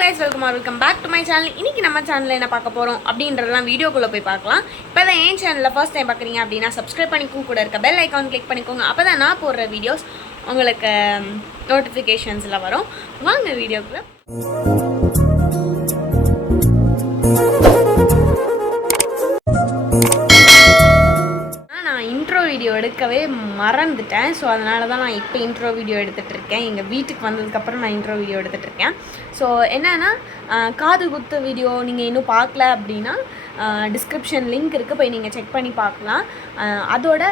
Guys welcome welcome back to my channel இன்னைக்கு நம்ம சேனலில் என்ன பார்க்க போகிறோம் அப்படின்றதெல்லாம் வீடியோக்குள்ளே போய் பார்க்கலாம். இப்போ தான் என் சேனலில் ஃபர்ஸ்ட் டைம் பார்க்குறீங்க அப்படின்னா சப்ஸ்கிரைப் பண்ணிக்கோ கூட இருக்க பெல் ஐக்கான் கிளிக் பண்ணிக்கோங்க. அப்போ தான் நான் போடுற வீடியோஸ் உங்களுக்கு um, நோட்டிஃபிகேஷன்ஸில் வரும். வாங்க வீடியோக்குள்ளே. மறந்துட்டேன். ஸோ அதனால தான் நான் இப்போ இன்ட்ரோ வீடியோ எடுத்துகிட்டு இருக்கேன் எங்கள் வீட்டுக்கு வந்ததுக்கப்புறம் நான் இன்ட்ரோ வீடியோ எடுத்துகிட்டு இருக்கேன் ஸோ என்னென்னா காது குத்து வீடியோ நீங்கள் இன்னும் பார்க்கல அப்படின்னா டிஸ்கிரிப்ஷன் லிங்க் இருக்குது போய் நீங்கள் செக் பண்ணி பார்க்கலாம். அதோட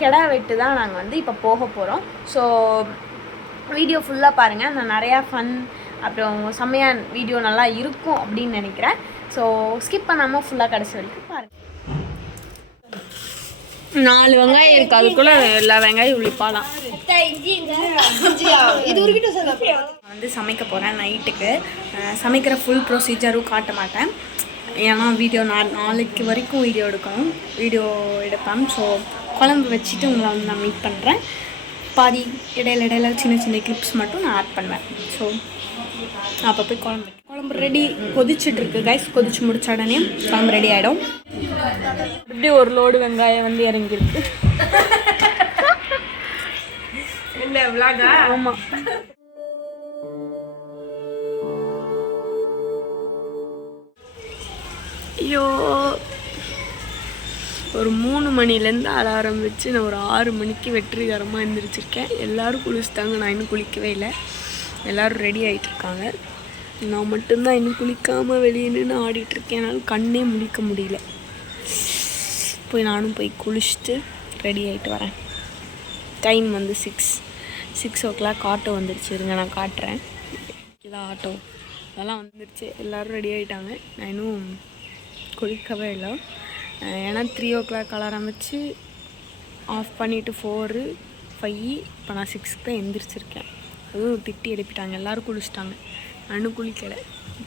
கெடா வெட்டு தான் நாங்கள் வந்து இப்போ போக போகிறோம் ஸோ வீடியோ ஃபுல்லாக பாருங்கள் நான் நிறையா ஃபன் அப்புறம் செம்மையாக வீடியோ நல்லா இருக்கும் அப்படின்னு நினைக்கிறேன். ஸோ ஸ்கிப் பண்ணாமல் ஃபுல்லாக கடைசி வரைக்கும் பாருங்கள் நாலு வெங்காயம் இருக்கு. அதுக்குள்ள எல்லா வெங்காயம் உளிப்பாலாம் வந்து சமைக்க போகிறேன் நைட்டுக்கு. சமைக்கிற ஃபுல் ப்ரொசீஜரும் காட்ட மாட்டேன். ஏன்னா வீடியோ நா நாளைக்கு வரைக்கும் வீடியோ எடுக்கணும். வீடியோ எடுப்பேன். ஸோ குழம்பு வச்சுட்டு உங்களை வந்து நான் மீட் பண்ணுறேன் பாதி இடையில இடையில சின்ன சின்ன கிளிப்ஸ் மட்டும் நான் ஆட் பண்ணுவேன். ஸோ அப்போ போய் குழம்பு குழம்பு ரெடி கொதிச்சுட்டு இருக்கு கைஸ் கொதிச்சு முடிச்ச உடனே குழம்பு ரெடி ஆகிடும் இப்படி ஒரு லோடு வெங்காயம் வந்து இறங்கியிருக்கு. ஆமாம் ஐயோ. ஒரு மூணு மணிலேருந்து அலாரம் வச்சு நான் ஒரு ஆறு மணிக்கு வெற்றிகரமாக எழுந்திரிச்சிருக்கேன் எல்லோரும் குளிச்சுட்டாங்க. நான் இன்னும் குளிக்கவே இல்லை. எல்லோரும் ரெடி ஆகிட்டுருக்காங்க நான் மட்டும்தான் இன்னும் குளிக்காமல் வெளியே நின்று ஆடிட்டுருக்கேன். என்னால் கண்ணே முடிக்க முடியல. போய் நானும் போய் குளிச்சுட்டு ரெடி ஆகிட்டு வரேன். டைம் வந்து six six o'clock auto வந்துருச்சு. இருங்க நான் காட்டுறேன். இதான் ஆட்டோ அதெல்லாம் வந்துருச்சு. எல்லோரும் ரெடி ஆகிட்டாங்க நான் இன்னும் குளிக்கவே இல்லை. ஏன்னா த்ரீ ஓ கிளாக் அலாரம் வச்சு ஆஃப் பண்ணிவிட்டு ஃபோரு ஃபைவ் இப்போ நான் சிக்ஸ்க்கு தான் எந்திரிச்சிருக்கேன். அதுவும் திட்டி எழுப்பிட்டாங்க எல்லோரும் குளிச்சிட்டாங்க. நானும் குளிக்கலை.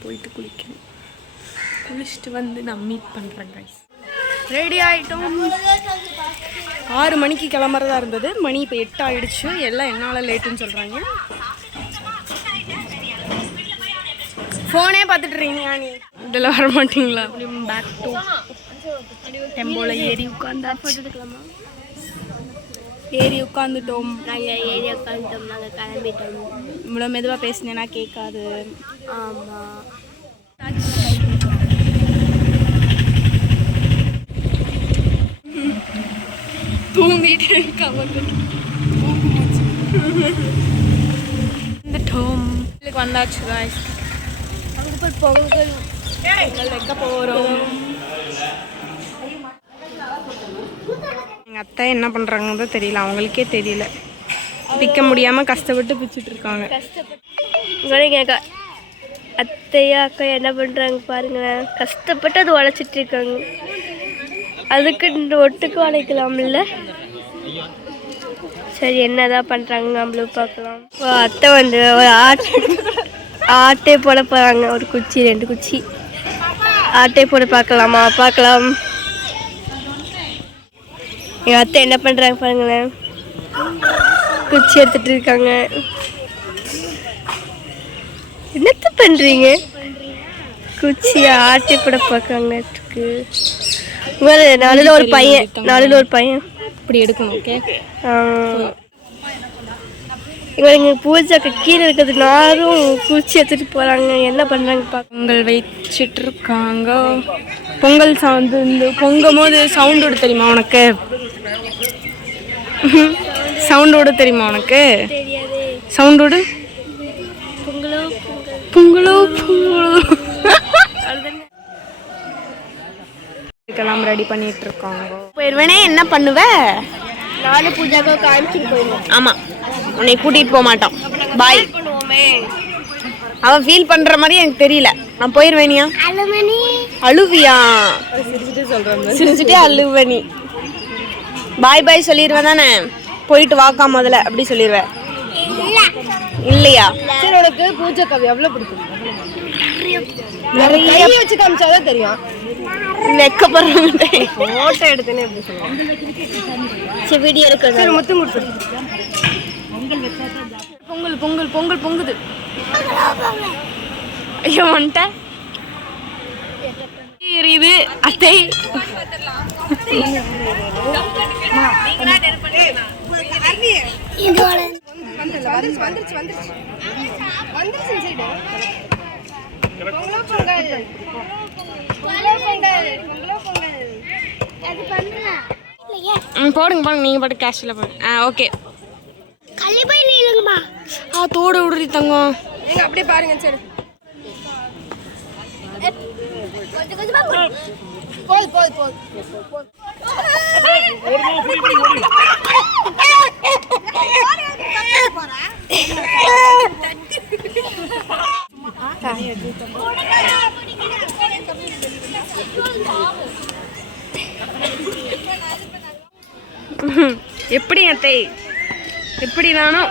போயிட்டு குளிக்கணும். குளிச்சுட்டு வந்து நான் மீட் பண்ணுறேன் கைஸ் ரெடி ஆகிட்டோம் ஆறு மணிக்கு கிளம்புறதா இருந்தது. மணி இப்போ எட்டு ஆயிடுச்சு. எல்லாம் என்னால் லேட்டுன்னு சொல்கிறாங்க ஃபோனே பார்த்துட்டு இருக்கீங்க நீ இதில் வர மாட்டீங்களா? பேக் டு டெம்போல ஏறி உட்காந்து ஏறி உட்காந்துட்டோம் நாங்கள் ஏரியா உட்காந்துட்டோம் நாங்கள் கிளம்பிட்டோம். இவ்வளோ மெதுவாக பேசினேன்னா கேட்காது. ஆமாம் தூங்கிட்டு இருக்காங்க வந்தாச்சு guys. அங்கே போய் பொங்கல் பொங்கல் வைக்க போகிறோம் எங்கள் அத்தை என்ன பண்ணுறாங்கன்னு தான் தெரியல. அவங்களுக்கே தெரியல. பிக்க முடியாமல் கஷ்டப்பட்டு பிச்சுட்டு இருக்காங்க. கஷ்டப்பட்டு அத்தையா அக்கா என்ன பண்ணுறாங்க பாருங்களேன் கஷ்டப்பட்டு அது உழைச்சிட்டு இருக்காங்க. அதுக்கு இந்த ஒட்டுக்கு உழைக்கலாம்ல. சரி என்னதான் பண்ணுறாங்க நம்மளும் பார்க்கலாம். அத்தை வந்து ஒரு ஆட்டை ஆட்டை போட போகிறாங்க ஒரு குச்சி ரெண்டு குச்சி. ஆட்டை போட பார்க்கலாமா? பார்க்கலாம். எங்கள் அத்தை என்ன பண்ணுறாங்க பாருங்களேன். குச்சி எடுத்துட்டு இருக்காங்க. என்னத்த பண்ணுறீங்க குச்சியை ஆட்டி போட பார்க்காங்க நடுவில் ஒரு பையன். நடுவில் ஒரு பையன். இப்படி எடுக்கணும் ஓகே இவங்க பூஜைக்கு கீழே இருக்கிறது நாரும் குச்சி எடுத்துட்டு போகிறாங்க என்ன பண்ணுறாங்க பார்க்க பொங்கல் வச்சிட்டு இருக்காங்க. பொங்கல் சவுண்டு இந்த பொங்கும் போது சவுண்ட் விட தெரியுமா உனக்கு? சவுண்ட் விட தெரியுமா உனக்கு? தெரியாதே சவுண்ட் விடு பொங்கலோ பொங்கல் இதுக்கெல்லாம் ரெடி பண்ணிட்டு இருக்காங்க போயிருவேனே என்ன பண்ணுவ? நானும் பூஜாக்கோ காமிச்சிட்டு போயிடுவோம் ஆமாம் உன்னை கூட்டிகிட்டு போக மாட்டான் பாய் அவன் ஃபீல் பண்ணுற மாதிரி எனக்கு தெரியல. நான் போயிடுவேனியா அழுவியா? சிரிச்சுட்டே அழுவ நீ பாய் பாய் சொல்லிடுவேன் தானே? போயிட்டு வாக்கா முதல்ல அப்படி சொல்லிடுவேன் இல்லையா? சரி உனக்கு பூஜை கவி எவ்வளவு பிடிக்கும்? நிறைய. கையை வச்சு காமிச்சாதான் தெரியும். வெக்கப்படுறேன் போட்டோ எடுத்தேனே எப்படி சொல்லுவாங்க? சரி வீடியோ எடுக்கிறது சரி முத்து கொடுத்து பொங்கல் பொங்கல் பொங்கல் பொங்குது. ஐயோ வந்துட்ட எரியுது அத்தை வந்துருச்சு வந்துருச்சு வந்துருச்சு வந்துருச்சு வந்துருச்சு சைடு பொங்கலோ பொங்கல் பொங்கலோ பொங்கல் பொங்கலோ பொங்கல் ம் போடுங்க போடுங்க. நீங்கள் பாட்டு கேஷில் போடுங்க. ஆ ஓகே இல்லைங்கம்மா ஆ தோடு விடுறி தங்கம். நீங்க அப்படியே பாருங்க சரி. கொஞ்சம் கொஞ்சமா போது போது போது எப்படி அத்தை? எப்படி நானும்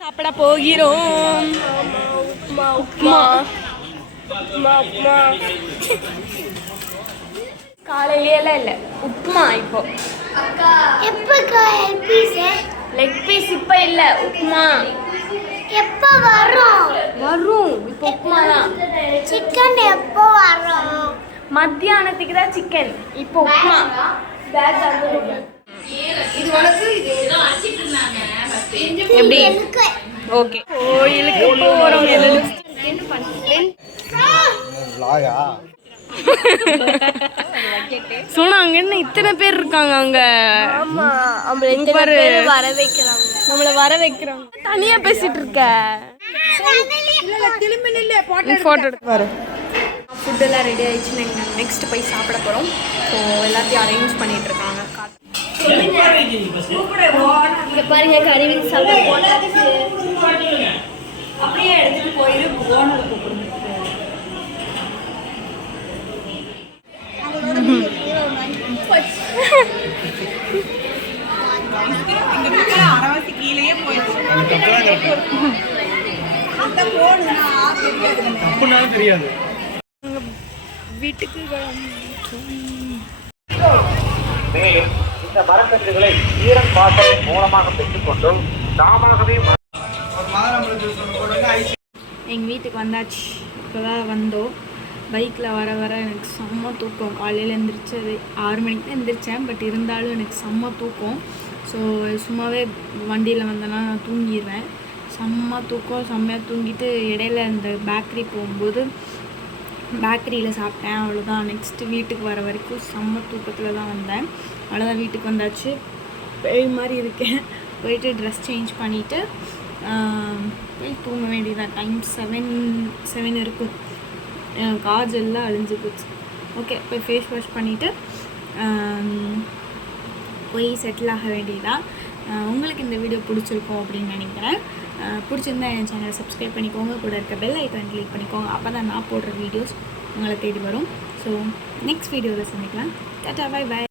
சாப்பிட போகிறோம். உப்புமா. உப்மா உப்மா உப்மா காலையிலாம் இல்லை. உப்புமா இப்போ. எப்போ பீஸ் லெக் பீஸ் இப்போ இல்லை. உப்புமா. எப்போ வரும்? வரும். இப்போ உப்புமா தான். சிக்கன் எப்போ வரும்? மத்தியானத்துக்கு தான் சிக்கன் இப்போ உப்புமா. எப்படி ஓகே. கோயிலுக்கு போகிறோம் சோனா அங்க என்ன இத்தனை பேர் இருக்காங்க அங்க? ஆமா பாரு. பேரும் வர வைக்கிறாங்க. நம்மள வர வைக்கிறாங்க. தனியா பேசிட்டு இருக்க. போட்டோ எடுத்து பாரு. ஃபுட் எல்லாம் ரெடி ஆயிடுச்சு. நாங்கள் நெக்ஸ்ட் போய் சாப்பிட போகிறோம் ஸோ எல்லாத்தையும் அரேஞ்ச் பண்ணிட்டு இருக்காங்க. பாருங்க கறிவின் சாப்பிட போட்டாச்சு அப்படியே எடுத்துட்டு போயிரு ஓனர் கூப்பிடுங்க அப்படின்னாலும் தெரியாது வீட்டுக்கு மேலும் இந்த மரக்கன்றுகளை ஈரம் வாசல் மூலமாக பெற்றுக்கொண்டு தாமாகவே எங்கள் வீட்டுக்கு வந்தாச்சு. இப்போ தான் வந்தோம். பைக்கில் வர வர எனக்கு செம்ம தூக்கம். காலையில் எழுந்திரிச்சது ஆறு மணிக்கு தான் எந்திரிச்சேன். பட் இருந்தாலும் எனக்கு செம்ம தூக்கம். ஸோ சும்மாவே வண்டியில் வந்தேன்னா நான் தூங்கிடுவேன். செம்ம தூக்கம். செம்மையாக தூங்கிட்டு இடையில இந்த பேக்கரி போகும்போது பேக்கரியில் சாப்பிட்டேன். அவ்வளோதான் நெக்ஸ்ட்டு வீட்டுக்கு வர வரைக்கும் செம்ம தூக்கத்தில் தான் வந்தேன். அவ்வளோதான் வீட்டுக்கு வந்தாச்சு. பேய் மாதிரி இருக்கேன். போயிட்டு ட்ரெஸ் சேஞ்ச் பண்ணிவிட்டு போய் தூங்க வேண்டியதான் டைம் செவன் செவன் இருக்கும். காஜெல்லாம் அழிஞ்சு போச்சு. ஓகே போய் ஃபேஸ் வாஷ் பண்ணிவிட்டு போய் செட்டில் ஆக வேண்டியதான் உங்களுக்கு இந்த வீடியோ பிடிச்சிருக்கும் அப்படின்னு நினைக்கிறேன். பிடிச்சிருந்தா என் சேனலை சப்ஸ்கிரைப் பண்ணிக்கோங்க. கூட இருக்க பெல் ஐக்கான் கிளிக் பண்ணிக்கோங்க. அப்போ தான் நான் போடுற வீடியோஸ் உங்களை தேடி வரும். ஸோ நெக்ஸ்ட் வீடியோவில் சந்திக்கலாம். டாட்டா பாய் பாய்